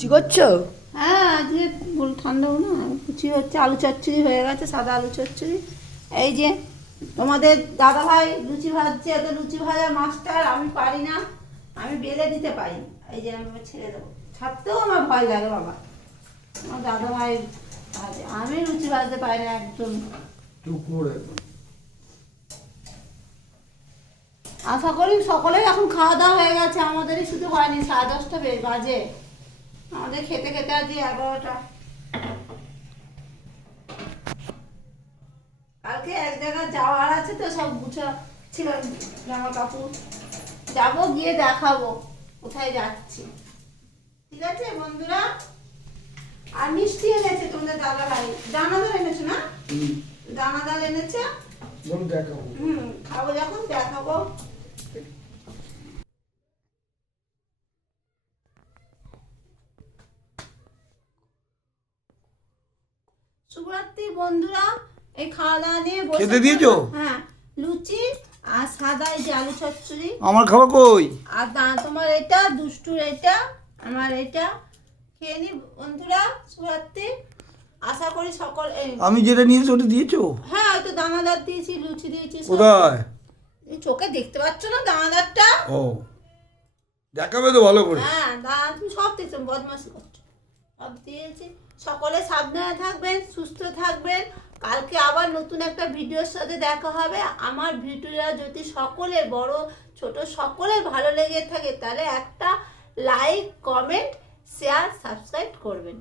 লুচি করছো? হ্যাঁ, আজকে ঠান্ডাও না, লুচি হচ্ছে, আলু চচ্চড়ি হয়ে গেছে, সাদা আলু চচ্চড়ি। এই যে তোমাদের দাদা ভাই লুচি ভাজছে, তো লুচি ভাজা মাস্টার, আমি পারি না, আমি বেলে দিতে পারি না। এই যে আমি ছেড়ে দেবো, ছাড়তেও আমার ভয় লাগে বাবা। আমার দাদা ভাই ভাজে, আমি লুচি ভাজতে পারি না একদম। আশা করি সকলেই এখন খাওয়া দাওয়া হয়ে গেছে, আমাদেরই শুধু হয়নি। 10:30 বাজে, আমাদের খেতে খেতে আজ 11টা। কালকে এক জায়গায় যাওয়ার আছে, তো সব গুছাচ্ছিল জামা কাপড়, যাবো গিয়ে দেখাবো কোথায় যাচ্ছি। ঠিক আছে বন্ধুরা, আর মিষ্টি এনেছে তোমাদের দাদা ভাই, দানাদার এনেছে না? দানাদার এনেছে, খাবো যখন দেখাবো। শুভরাত্রি বন্ধুরা, এই খাওয়া দাওয়া নিয়ে বসে খেতে দিয়েছো? হ্যাঁ, লুচি আর সাদা এই যে আলু চচ্চড়ি। আমার খাবার কই? আর তোমার এটা দুষ্টুর, এটা আমার, এটা খেয়ে নি বন্ধুরা। শুভরাত্রি, আশা করি সকল আমি যেটা নিয়েছি ওটা দিয়েছো? হ্যাঁ, হয়তো দানাদার দিয়েছি, লুচি দিয়েছি। কোথায়? এই চোখে দেখতে পাচ্ছ না দানাদারটা? ও, দেখাবে তো ভালো করে। হ্যাঁ, দানা তুমি সব দিয়েছো, বদমাশি করছো, সব দিয়েছি। সকলে সাবধানে থাকবেন, সুস্থ থাকবেন। কালকে আবার নতুন একটা ভিডিওর সাথে দেখা হবে। আমার ভিডিওটা যদি সকলের, বড় ছোট সকলের ভালো লেগে থাকে, তাহলে একটা লাইক, কমেন্ট, শেয়ার, সাবস্ক্রাইব করবেন।